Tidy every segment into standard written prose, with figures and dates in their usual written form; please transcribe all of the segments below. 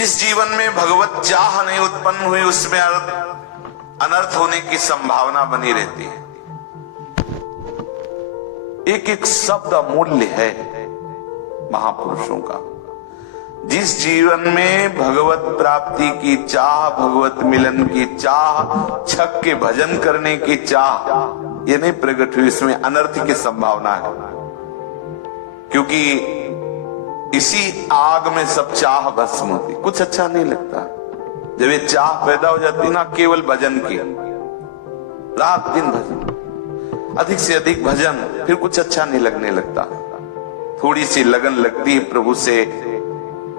जिस जीवन में भगवत चाह नहीं उत्पन्न हुई उसमें अनर्थ होने की संभावना बनी रहती है। एक एक शब्द अमूल्य है महापुरुषों का। जिस जीवन में भगवत प्राप्ति की चाह, भगवत मिलन की चाह, छक के भजन करने की चाह ये नहीं प्रकट हुई, इसमें अनर्थ की संभावना है। क्योंकि इसी आग में सब चाह भस्म होती, कुछ अच्छा नहीं लगता। जब ये चाह पैदा हो जाती ना केवल भजन की, रात दिन भजन, अधिक से अधिक भजन, फिर कुछ अच्छा नहीं लगने लगता। थोड़ी सी लगन लगती है प्रभु से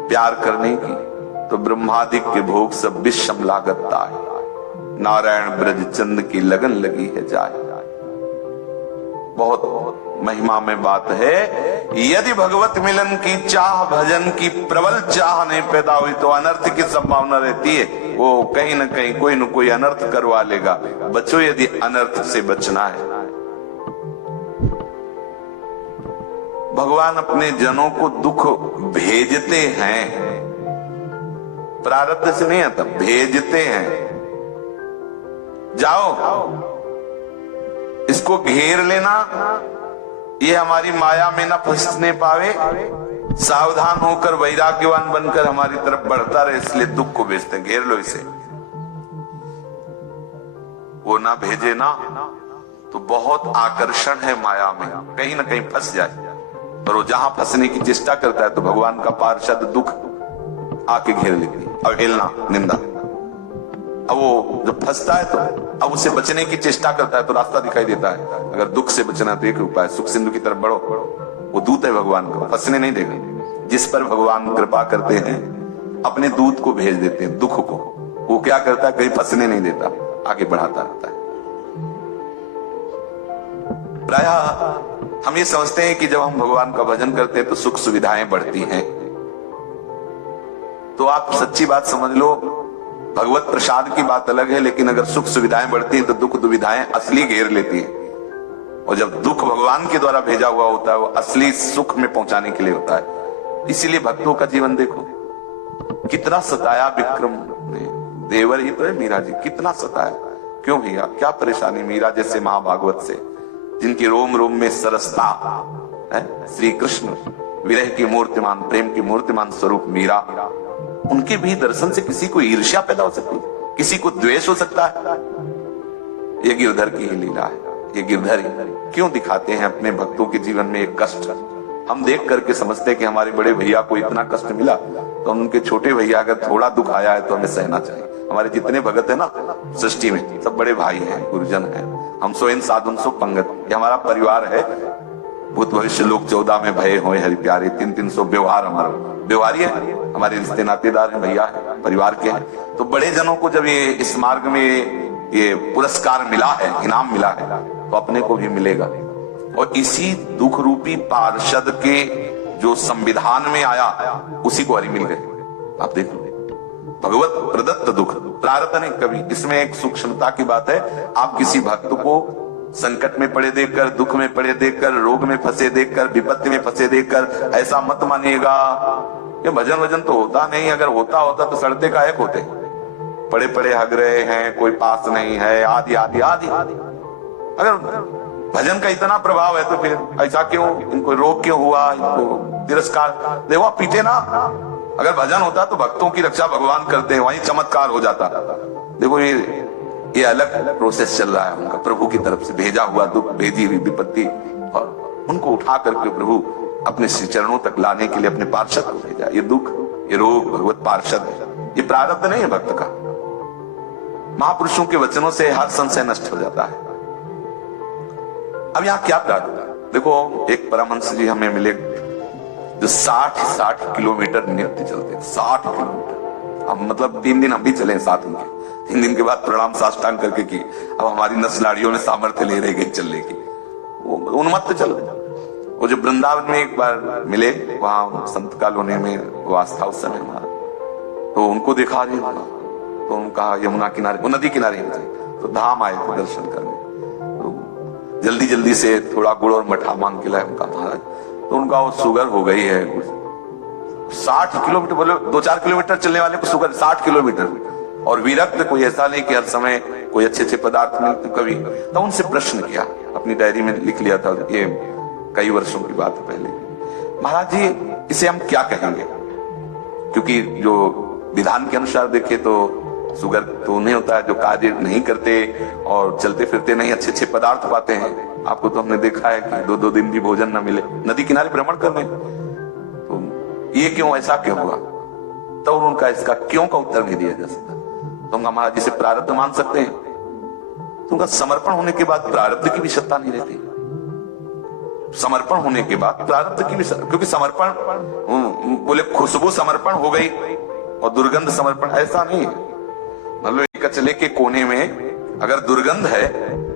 प्यार करने की तो ब्रह्मादिक के भोग सब विषम लागता है। नारायण ब्रज चंद की लगन लगी है जाए। बहुत महिमा में बात है। यदि भगवत मिलन की चाह, भजन की प्रबल चाह नहीं पैदा हुई तो अनर्थ की संभावना रहती है। वो कहीं ना कहीं कोई न कोई अनर्थ करवा लेगा। बचो यदि अनर्थ से बचना है। भगवान अपने जनों को दुख भेजते हैं, प्रारब्ध से नहीं आता, भेजते हैं। जाओ इसको घेर लेना, ये हमारी माया में ना फंसने पावे, सावधान होकर वैराग्यवान बनकर हमारी तरफ बढ़ता रहे, इसलिए दुख को भेजते हैं। घेर लो इसे, वो ना भेजे ना तो बहुत आकर्षण है माया में, कहीं ना कहीं फंस जाए। और वो जहां फंसने की चेष्टा करता है तो भगवान का पार्षद दुख आके घेर लेती है, अवहेलना, निंदा। अब वो जब फंसता है तो अब उसे बचने की चेष्टा करता है तो रास्ता दिखाई देता है। अगर दुख से बचना तो एक उपाय, सुख सिंधु की तरफ बढ़ो। वो दूत है भगवान का, फंसने नहीं देगा। जिस पर भगवान कृपा करते हैं अपने दूत को भेज देते हैं दुख को। वो क्या करता है, कहीं फंसने नहीं देता, आगे बढ़ाता रहता है। प्रायः हम ये समझते हैं कि जब हम भगवान का भजन करते हैं तो सुख सुविधाएं बढ़ती हैं। तो आप सच्ची बात समझ लो, भगवत प्रसाद की बात अलग है, लेकिन अगर सुख सुविधाएं बढ़ती हैं तो दुख दुविधाएं असली घेर लेती हैं। और जब दुख भगवान के द्वारा भेजा हुआ होता है वो असली सुख में पहुंचाने के लिए होता है। इसीलिए भक्तों का जीवन देखो कितना सताया विक्रम ने, देवर ही तो है मीरा जी, कितना सताया। क्यों भैया, क्या परेशानी मीरा जैसे महाभागवत से, जिनकी रोम रोम में सरसता है। श्री कृष्ण विरह की मूर्तिमान, प्रेम की मूर्तिमान स्वरूप मीरा, उनके भी दर्शन से किसी को ईर्ष्या पैदा हो सकती है, किसी को द्वेष हो सकता है। ये गिरधर की ही लीला है। ये गिरधर ही क्यों दिखाते हैं अपने भक्तों के जीवन में एक कष्ट। हम देख करके समझते हैं कि हमारे बड़े भैया को इतना कष्ट मिला तो उनके छोटे भैया अगर थोड़ा दुख आया है तो हमें सहना चाहिए। हमारे जितने भगत है ना सृष्टि में, सब बड़े भाई हैं, गुरुजन हैं। हम सो इन साधुन सो पंगत, ये हमारा परिवार है। भूत भविष्य लोक 14 में भय होए हरि प्यारे, 300 व्यवहार हमारा व्यवहारी है, हमारे रिश्ते नातेदार हैं, भैया है, परिवार के हैं। तो बड़े जनों को जब ये इस मार्ग में ये पुरस्कार मिला है, इनाम मिला है, तो अपने को भी मिलेगा। और इसी दुख रूपी पार्षद के जो संविधान में आया उसी को हरि मिल गए। आप देखो भगवत प्रदत्त दुख, प्रारब्ध नहीं कभी। इसमें एक सूक्ष्मता की बात है। आप किसी भक्त को संकट में पड़े देखकर, दुख में पड़े देखकर, रोग में फंसे देखकर, विपत्ति में फंसे देखकर ऐसा मत मानिएगा ये भजन वजन तो होता नहीं। अगर होता तो सड़ते का एक होते, पड़े पड़े हग रहे हैं, कोई पास नहीं है, आदि आदि आदि। अगर भजन का इतना प्रभाव है तो फिर ऐसा क्यों, इनको रोग क्यों हुआ, इनको तिरस्कार, देखो पीटे ना। अगर भजन होता तो भक्तों की रक्षा भगवान करते हैं, वहीं चमत्कार हो जाता। देखो ये अलग प्रोसेस चल रहा है उनका, प्रभु की तरफ से भेजा हुआ दुख, भेजी हुई विपत्ति, और उनको उठा करके प्रभु अपने श्री चरणों तक लाने के लिए अपने पार्षद को भेजा। ये दुख, ये रोग भगवत पार्षद है, ये प्रारब्ध नहीं है भक्त का। महापुरुषों के वचनों से हर संशय नष्ट हो जाता है। अब यहाँ क्या प्रारब्ध है, देखो एक परमहंस जी हमें मिले जो 60 किलोमीटर नित्य चलते, 60 किलोमीटर। अब मतलब 3 दिन हम भी चले साथ उनके, 3 दिन के बाद प्रणाम साष्टांग करके की। अब हमारी नस नाड़ियों ने सामर्थ्य ले रही गई चलने की, वो उन्मत्त चल। वो जो वृंदावन में एक बार मिले, वहां संत कॉलोनी में वास था उस समय हमारा, तो उनको दिखा रहे तो उनका यमुना किनारे, वो नदी किनारे थे, तो धाम आए थे दर्शन करने। तो जल्दी जल्दी से थोड़ा गुड़ और मठा मांग के लाए उनका महाराज। तो उनका वो शुगर हो गई है, 60 किलोमीटर, बोले 2-4 किलोमीटर चलने वाले को शुगर 60 किलोमीटर, और विरक्त कोई ऐसा नहीं कि हर समय कोई अच्छे अच्छे पदार्थ मिलते कभी। तो उनसे प्रश्न किया, अपनी डायरी में लिख लिया था, ये कई वर्षों की बात है पहले। महाराज जी इसे हम क्या कहेंगे, क्योंकि जो विधान के अनुसार देखे तो शुगर तो उन्हें होता है जो कार्य नहीं करते और चलते फिरते नहीं अच्छे अच्छे पदार्थ पाते हैं। आपको तो हमने देखा है कि 2-2 दिन भी भोजन न मिले, नदी किनारे भ्रमण कर रहे, तो ये क्यों, ऐसा क्यों हुआ? तो उनका इसका क्यों का उत्तर नहीं दिया जा सकता। तो उनका महाराज जी से प्रारब्ध मान सकते हैं, तो उनका समर्पण होने के बाद प्रारब्ध की भी सत्ता नहीं रहती। समर्पण होने के बाद प्रारब्ध की भी, क्योंकि समर्पण बोले खुशबू समर्पण हो गई और दुर्गंध समर्पण ऐसा नहीं है। मतलब एक कचले के कोने में अगर दुर्गंध है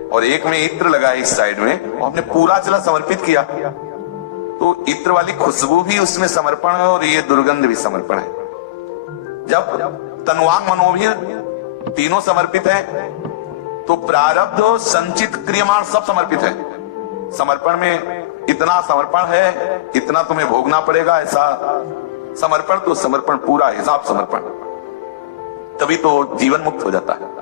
और एक में इत्र लगा है इस साइड में, और हमने पूरा चला समर्पित किया, तो इत्र वाली खुशबू भी उसमें समर्पण है और ये दुर्गंध भी समर्पण है। जब तन्वांग मनोभीर तीनों समर्पित है, तो प्रारब्ध संचित क्रियमाण सब समर्पित है। समर्पण में इतना समर्पण है, इतना तुम्हें भोगना पड़ेगा, ऐसा समर्पण, तो समर्पण पूरा हिसाब समर्पण, तभी तो जीवन मुक्त हो जाता है।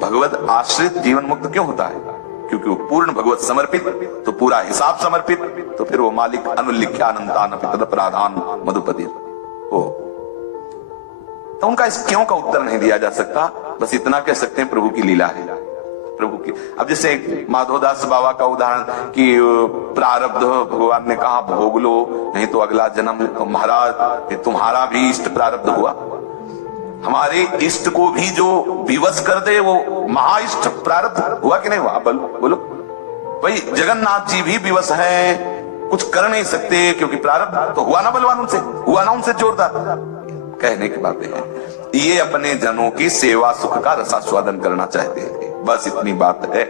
भगवत आश्रित जीवन मुक्त क्यों होता है? क्योंकि वो पूर्ण भगवत समर्पित, तो पूरा हिसाब समर्पित, तो फिर वो मालिक अनुलिख्यानंतान तदपराधान मधुपति हो। तो उनका इस क्यों का उत्तर नहीं दिया जा सकता, बस इतना कह सकते हैं प्रभु की लीला है, प्रभु की। अब जैसे माधवदास बाबा का उदाहरण कि प्रारब्ध भगवान ने कहा भोग लो, नहीं तो अगला जन्म महाराज तुम्हारा भी इष्ट प्रारब्ध हुआ। हमारे इष्ट को भी जो विवश कर दे वो महाइष्ट प्रारब्ध हुआ कि नहीं हुआ? बोलो भाई, जगन्नाथ जी भी विवश हैं, कुछ कर नहीं सकते क्योंकि प्रारब्ध तो हुआ ना बलवान, उनसे हुआ ना, उनसे जोरदार। कहने की बातें हैं, ये अपने जनों की सेवा सुख का रसास्वादन करना चाहते हैं, बस इतनी बात है।